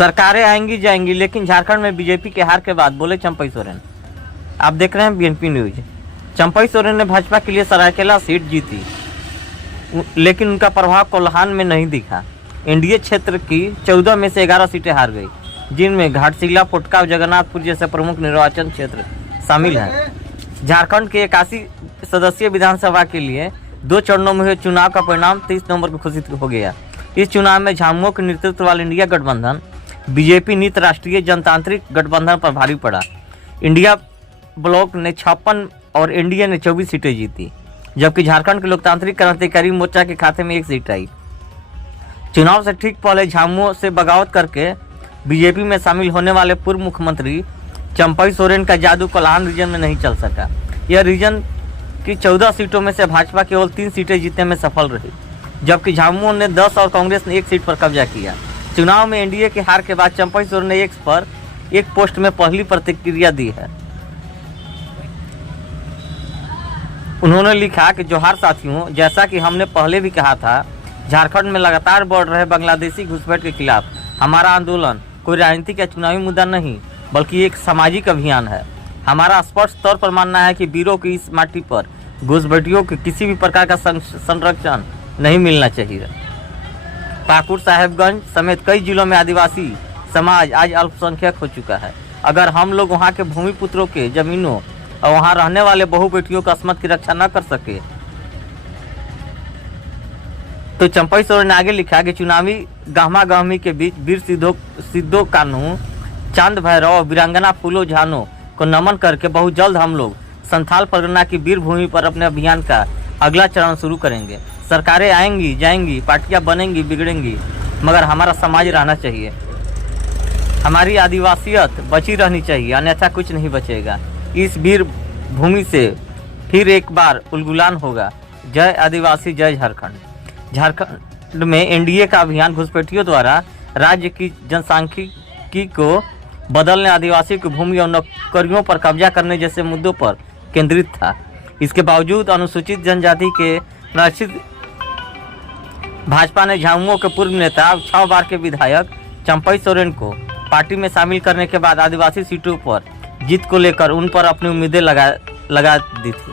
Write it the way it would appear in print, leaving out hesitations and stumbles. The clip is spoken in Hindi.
सरकारें आएंगी जाएंगी, लेकिन झारखंड में बीजेपी के हार के बाद बोले चंपई सोरेन। आप देख रहे हैं बीएनपी न्यूज। चंपई सोरेन ने भाजपा के लिए सरायकेला सीट जीती, लेकिन उनका प्रभाव कोल्हान में नहीं दिखा। एनडीए क्षेत्र की 14 में से 11 सीटें हार गई, जिनमें घाटशिला, पोटका और जगन्नाथपुर जैसे प्रमुख निर्वाचन क्षेत्र शामिल हैं। झारखंड के 81 सदस्यीय विधानसभा के लिए 2 चरणों में हुए चुनाव का परिणाम 30 नवंबर को घोषित हो गया। इस चुनाव में झामुमो के नेतृत्व वाला इंडिया गठबंधन बीजेपी नीत राष्ट्रीय जनतांत्रिक गठबंधन पर भारी पड़ा। इंडिया ब्लॉक ने 56 और एनडीए ने 24 सीटें जीती, जबकि झारखंड के लोकतांत्रिक क्रांतिकारी मोर्चा के खाते में 1 सीट आई। चुनाव से ठीक पहले झामुमो से बगावत करके बीजेपी में शामिल होने वाले पूर्व मुख्यमंत्री चंपई सोरेन का जादू कोल्हान रीजन में नहीं चल सका। यह रीजन की 14 सीटों में से भाजपा केवल 3 सीटें जीतने में सफल रही, जबकि झामुमो ने 10 और कांग्रेस ने 1 सीट पर कब्जा किया। चुनाव में एनडीए की हार के बाद चंपई सोरेन ने एक्स पर एक पोस्ट में पहली प्रतिक्रिया दी है। उन्होंने लिखा कि जोहार साथियों, जैसा कि हमने पहले भी कहा था, झारखंड में लगातार बढ़ रहे बांग्लादेशी घुसपैठ के खिलाफ हमारा आंदोलन कोई राजनीतिक या चुनावी मुद्दा नहीं, बल्कि एक सामाजिक अभियान है। हमारा स्पष्ट तौर पर मानना है कि वीरों की इस माटी पर घुसपैठियों के किसी भी प्रकार का संरक्षण नहीं मिलना चाहिए। पाकुड़, साहेबगंज समेत कई जिलों में आदिवासी समाज आज अल्पसंख्यक हो चुका है। अगर हम लोग वहाँ के भूमि पुत्रों के जमीनों और वहाँ रहने वाले बहु बेटियों की अस्मत की रक्षा न कर सके, तो चंपई सोरेन ने आगे लिखा कि चुनावी गहमा गहमी के बीच वीर सिद्धो कान्हू, चांद भैरव और वीरांगना फूलो झानो को नमन करके बहुत जल्द हम लोग संथाल परगना की वीर भूमि पर अपने अभियान का अगला चरण शुरू करेंगे। सरकारें आएंगी जाएंगी, पार्टियां बनेंगी बिगड़ेंगी, मगर हमारा समाज रहना चाहिए। हमारी आदिवासियत बची रहनी चाहिए, अन्यथा कुछ नहीं बचेगा। इस वीर भूमि से फिर एक बार उलगुलान होगा। जय आदिवासी, जय झारखंड। झारखंड में एनडीए का अभियान घुसपैठियों द्वारा राज्य की जनसांख्यिकी को बदलने, आदिवासी की भूमि और नौकरियों पर कब्जा करने जैसे मुद्दों पर केंद्रित था। इसके बावजूद अनुसूचित जनजाति के निश्चित भाजपा ने झामुमो के पूर्व नेता 6 बार के विधायक चंपई सोरेन को पार्टी में शामिल करने के बाद आदिवासी सीटों पर जीत को लेकर उन पर अपनी उम्मीदें लगा दी थी।